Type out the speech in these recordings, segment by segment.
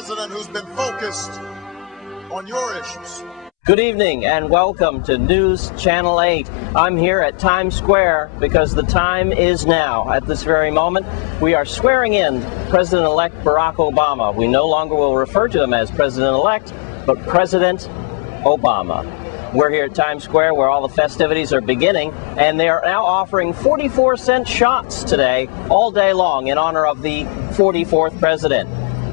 president who's been focused on your issues. Good evening and welcome to News Channel 8. I'm here at Times Square because the time is now. At this very moment, we are swearing in President-elect Barack Obama. We no longer will refer to him as President-elect, but President Obama. We're here at Times Square where all the festivities are beginning, and they are now offering 44-cent shots today, all day long, in honor of the 44th president.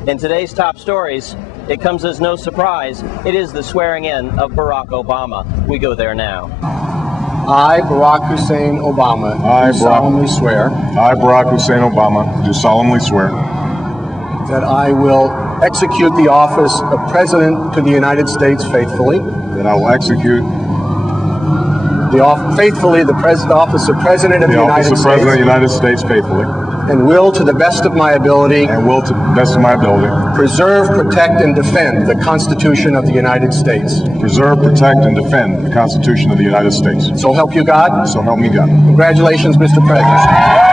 In today's top stories, it comes as no surprise, it is the swearing in of Barack Obama. We go there now. I, Barack Hussein Obama, do solemnly swear. I, Barack Hussein Obama, do solemnly swear. That I will execute the office of President to the United States faithfully. That I will execute the office of President of the United States. The office of President of the United States faithfully. And will, to the best of my ability. And will, to the best of my ability. Preserve, protect, and defend the Constitution of the United States. Preserve, protect, and defend the Constitution of the United States. So help you God. So help me God. Congratulations, Mr. President.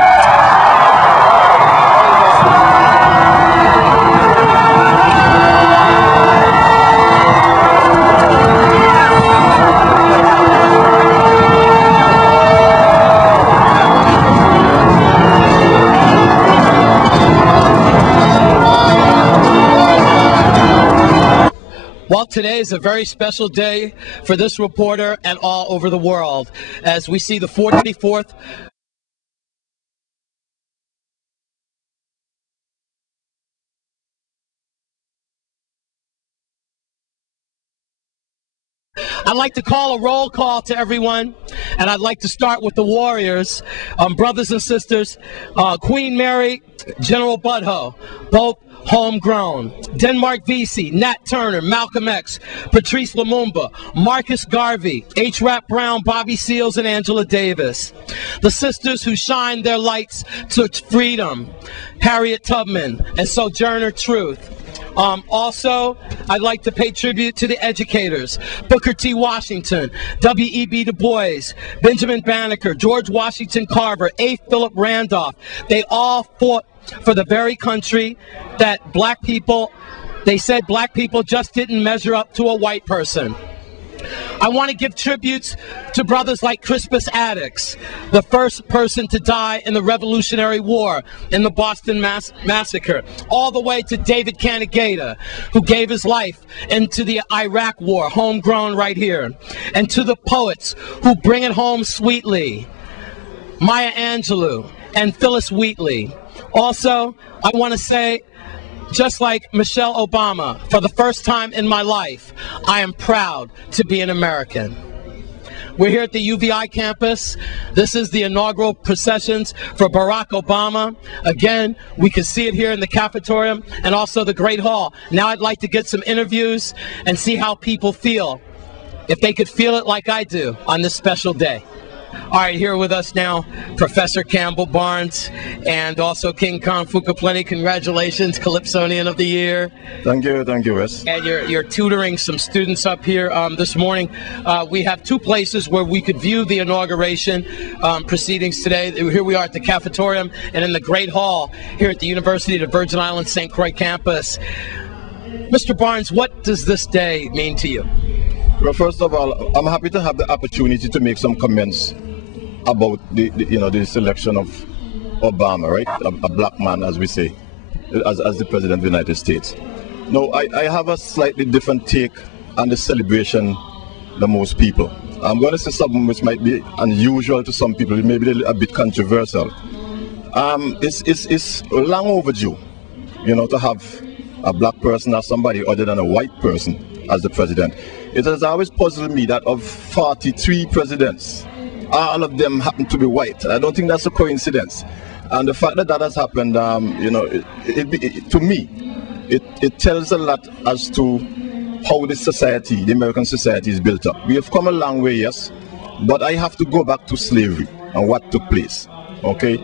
Well, today is a very special day for this reporter and all over the world as we see the 44th I'd like to call a roll call to everyone, and I'd like to start with the warriors, brothers and sisters, Queen Mary, General Budho, both homegrown. Denmark Vesey, Nat Turner, Malcolm X, Patrice Lumumba, Marcus Garvey, H. Rap Brown, Bobby Seals, and Angela Davis. The sisters who shined their lights to freedom, Harriet Tubman and Sojourner Truth. Also, I'd like to pay tribute to the educators, Booker T. Washington, W.E.B. Du Bois, Benjamin Banneker, George Washington Carver, A. Philip Randolph. They all fought for the very country that black people, they said black people just didn't measure up to a white person. I want to give tributes to brothers like Crispus Attucks, the first person to die in the Revolutionary War in the Boston Massacre, all the way to David Canegata, who gave his life into the Iraq War, homegrown right here, and to the poets who bring it home sweetly, Maya Angelou and Phyllis Wheatley. Also, I want to say, just like Michelle Obama, for the first time in my life, I am proud to be an American. We're here at the UVI campus. This is the inaugural processions for Barack Obama. Again, we can see it here in the cafeteria and also the Great Hall. Now I'd like to get some interviews and see how people feel, if they could feel it like I do on this special day. All right, here with us now, Professor Campbell Barnes and also King Kong Fukapleni. Congratulations, Calypsonian of the Year. Thank you, Wes. And you're tutoring some students up here this morning. We have two places where we could view the inauguration proceedings today. Here we are at the cafetorium and in the Great Hall here at the University of the Virgin Islands St. Croix campus. Mr. Barnes, what does this day mean to you? Well, first of all, I'm happy to have the opportunity to make some comments about the selection of Obama, right? A black man, as we say, as the President of the United States. No, I have a slightly different take on the celebration than most people. I'm going to say something which might be unusual to some people, maybe a bit controversial. It's long overdue, to have a black person or somebody other than a white person as the president. It has always puzzled me that of 43 presidents, all of them happen to be white. I don't think that's a coincidence. And the fact that that has happened, to me, it tells a lot as to how the society, the American society, is built up. We have come a long way, yes, but I have to go back to slavery and what took place. Okay,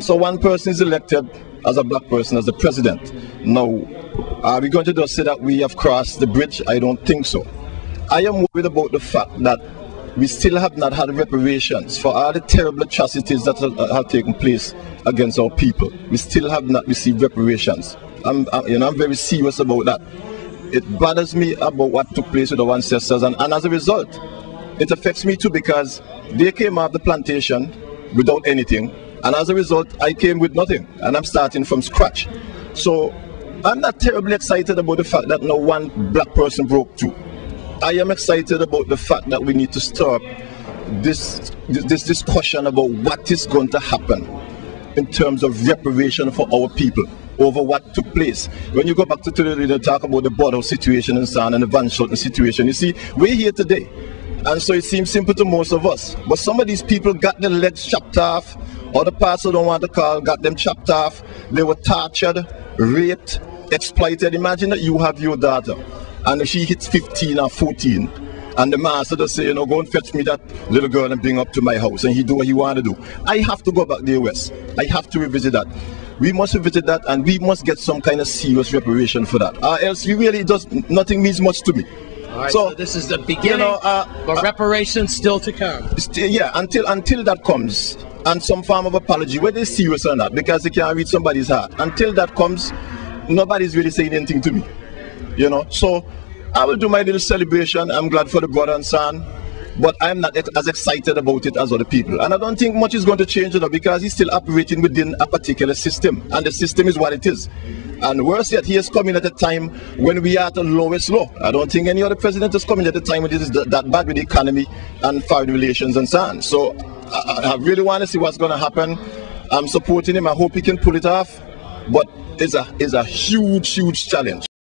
so one person is elected as a black person as the president. Now, are we going to just say that we have crossed the bridge? I don't think so. I am worried about the fact that we still have not had reparations for all the terrible atrocities that have taken place against our people. We still have not received reparations. I'm very serious about that. It bothers me about what took place with our ancestors, and as a result, it affects me too, because they came off the plantation without anything, and as a result, I came with nothing, and I'm starting from scratch. So I'm not terribly excited about the fact that no one black person broke through. I am excited about the fact that we need to stop this discussion about what is going to happen in terms of reparation for our people over what took place. When you go back to the talk about the border situation and so on, and the Van Schulten situation, you see, we're here today. And so it seems simple to most of us. But some of these people got their legs chopped off, or the pastor don't want to call, got them chopped off. They were tortured, raped, exploited. Imagine that you have your daughter, and she hits 15 or 14. And the master does say, go and fetch me that little girl and bring her up to my house. And he do what he want to do. I have to go back there, West. I have to revisit that. We must revisit that, and we must get some kind of serious reparation for that. Else, nothing means much to me. All right, so this is the beginning, but reparations still to come. Yeah, until that comes, and some form of apology, whether it's serious or not, because they can't read somebody's heart. Until that comes, nobody's really saying anything to me. So I will do my little celebration. I'm glad for the brother and son, but I'm not as excited about it as other people. And I don't think much is going to change, because he's still operating within a particular system, and the system is what it is. And worse yet, he is coming at a time when we are at the lowest low. I don't think any other president is coming at a time when it is that bad with the economy and foreign relations and so on. So I really want to see what's going to happen. I'm supporting him. I hope he can pull it off. But it's a huge, huge challenge.